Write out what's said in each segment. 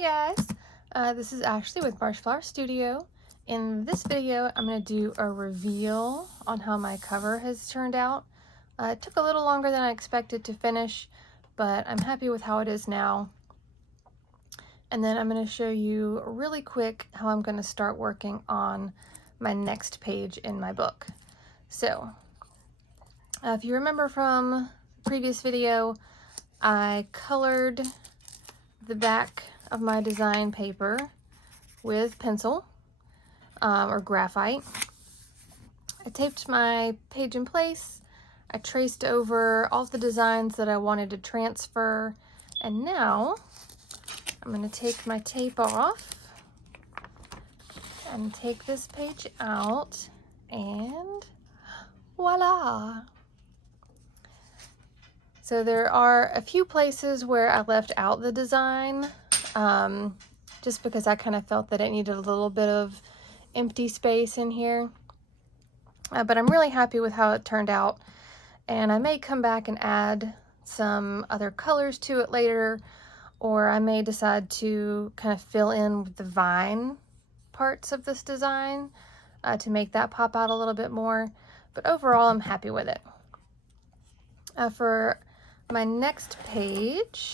Hey guys, this is Ashley with Marshflower Studio. In this video, I'm going to do a reveal on how my cover has turned out. It took a little longer than I expected to finish, but I'm happy with how it is now. And then I'm going to show you really quick how I'm going to start working on my next page in my book. So, if you remember from the previous video, I colored the back of my design paper with pencil or graphite. I taped my page in place. I traced over all the designs that I wanted to transfer, and now I'm going to take my tape off and take this page out, and voila! So there are a few places where I left out the design, just because I kind of felt that it needed a little bit of empty space in here. But I'm really happy with how it turned out, and I may come back and add some other colors to it later, or I may decide to kind of fill in with the vine parts of this design to make that pop out a little bit more. But overall, I'm happy with it. For my next page,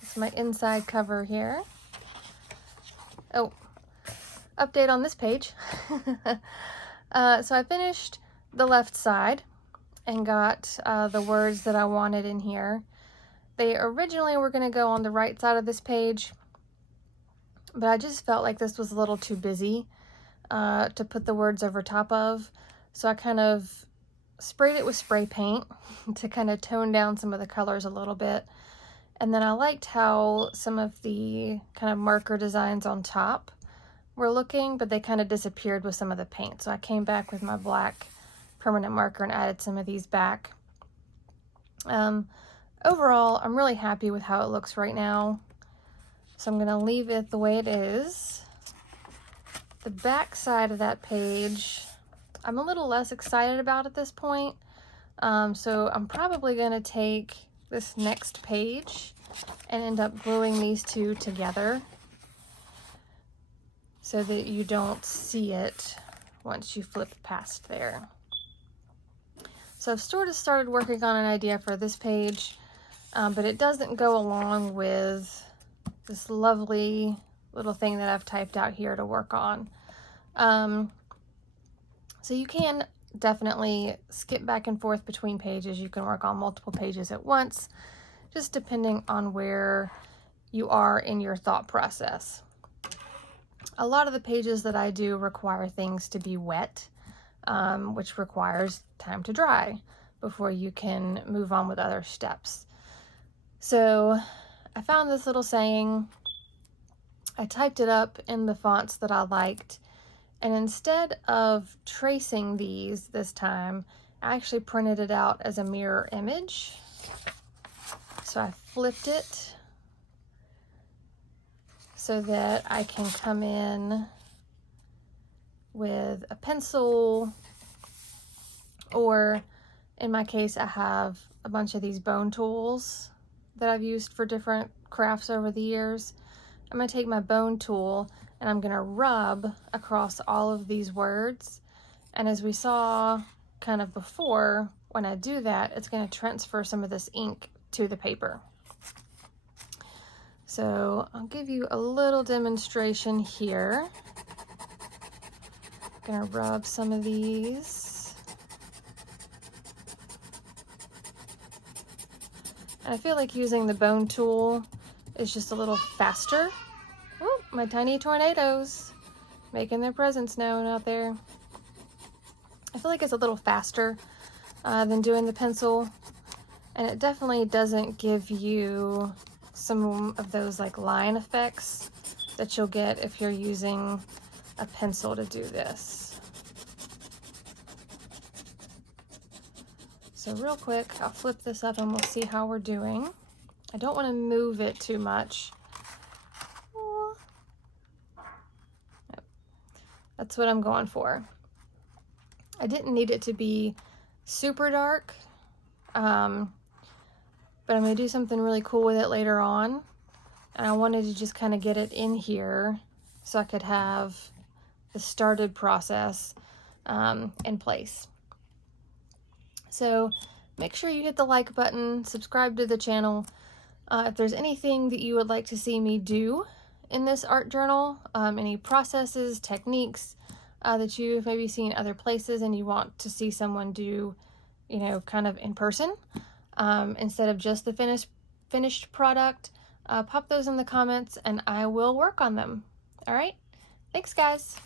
this is my inside cover here. Oh, update on this page. So I finished the left side and got the words that I wanted in here. They originally were going to go on the right side of this page, but I just felt like this was a little too busy to put the words over top of. So I kind of sprayed it with spray paint to kind of tone down some of the colors a little bit. And then I liked how some of the kind of marker designs on top were looking, but they kind of disappeared with some of the paint. So I came back with my black permanent marker and added some of these back. Overall, I'm really happy with how it looks right now. So I'm going to leave it the way it is. The back side of that page, I'm a little less excited about at this point. So I'm probably going to take this next page and end up gluing these two together so that you don't see it once you flip past there. So I've sort of started working on an idea for this page, but it doesn't go along with this lovely little thing that I've typed out here to work on. So you can definitely skip back and forth between pages. You can work on multiple pages at once, just depending on where you are in your thought process. A lot of the pages that I do require things to be wet, which requires time to dry before you can move on with other steps. So I found this little saying. I typed it up in the fonts that I liked, and instead of tracing these this time, I actually printed it out as a mirror image. So I flipped it so that I can come in with a pencil, or in my case, I have a bunch of these bone tools that I've used for different crafts over the years. I'm going to take my bone tool and I'm going to rub across all of these words. And as we saw kind of before, when I do that, it's going to transfer some of this ink to the paper. So I'll give you a little demonstration here. I'm going to rub some of these. And I feel like using the bone tool is just a little faster. Oh, my tiny tornadoes making their presence known out there. I feel like it's a little faster than doing the pencil, and it definitely doesn't give you some of those like line effects that you'll get if you're using a pencil to do this. So real quick, I'll flip this up and we'll see how we're doing. I don't want to move it too much. That's what I'm going for. I didn't need it to be super dark, but I'm going to do something really cool with it later on. and I wanted to just kind of get it in here so I could have the started process in place. So make sure you hit the like button, subscribe to the channel. If there's anything that you would like to see me do in this art journal, any processes, techniques that you've maybe seen other places and you want to see someone do, you know, kind of in person, instead of just the finished product, pop those in the comments and I will work on them. All right, thanks guys.